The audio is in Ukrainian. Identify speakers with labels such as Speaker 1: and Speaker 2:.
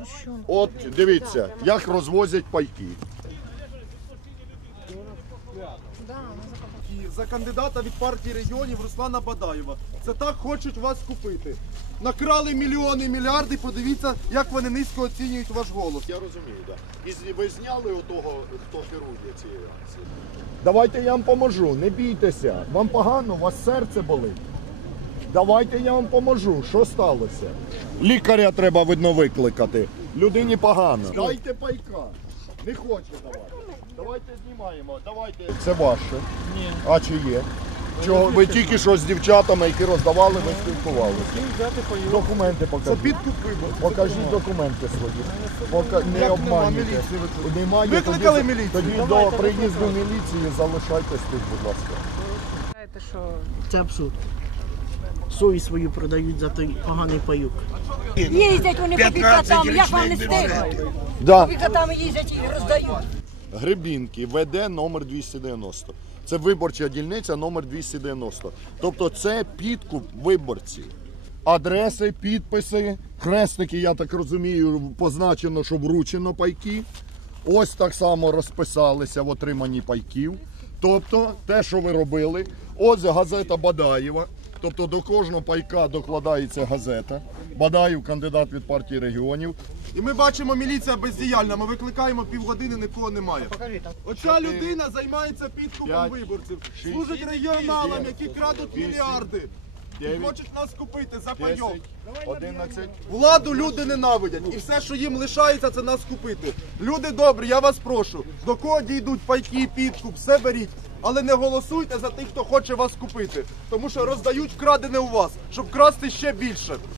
Speaker 1: От дивіться, як розвозять пайки.
Speaker 2: За кандидата від партії регіонів Руслана Бадаєва. Це так хочуть вас купити. Накрали мільйони, мільярди, подивіться, як вони низько оцінюють ваш голос.
Speaker 1: Я розумію, так. І ви зняли отого, хто керує цією акцією? Давайте я вам поможу, не бійтеся. Вам погано, у вас серце болить. Давайте я вам поможу. Що сталося? Лікаря треба, видно, викликати. Людині погано. Дайте пайка. Не хоче давати. Давайте знімаємо, давайте. Це ваше? Ні. А чи є? Чого? Ви тільки що з дівчатами, які роздавали, ви спілкувалися? Документи покажіть.
Speaker 2: Це підкуп виборів.
Speaker 1: Покажіть документи свої. Не обманюйте. Немає.
Speaker 2: Викликали міліцію?
Speaker 1: Тоді до приїзду міліції залишайтесь тут, будь ласка.
Speaker 3: Це абсурд. Сою свою продають за той поганий паюк.
Speaker 4: Їздять вони по пікатами, як вам не стигне?
Speaker 1: Да.
Speaker 4: По пікатами їздять і роздають.
Speaker 1: Гребінки, ВД номер 290. Це виборча дільниця номер 290. Тобто це підкуп виборців. Адреси, підписи, хрестики, я так розумію, позначено, що вручено пайки. Ось так само розписалися в отриманні пайків. Тобто те, що ви робили, ось газета Бадаєва. Тобто до кожного пайка докладається газета. Бадаєв, кандидат від партії регіонів.
Speaker 2: І ми бачимо, міліція бездіяльна, ми викликаємо півгодини, нікого немає. Оця людина займається підкупом виборців, служить регіоналам, які крадуть мільярди. І хочуть нас купити за пайок.
Speaker 1: 11.
Speaker 2: Владу люди ненавидять, і все, що їм лишається, це нас купити. Люди добрі, я вас прошу, до кого дійдуть пайки, підкуп, все беріть. Але не голосуйте за тих, хто хоче вас купити, тому що роздають вкрадене у вас, щоб красти ще більше.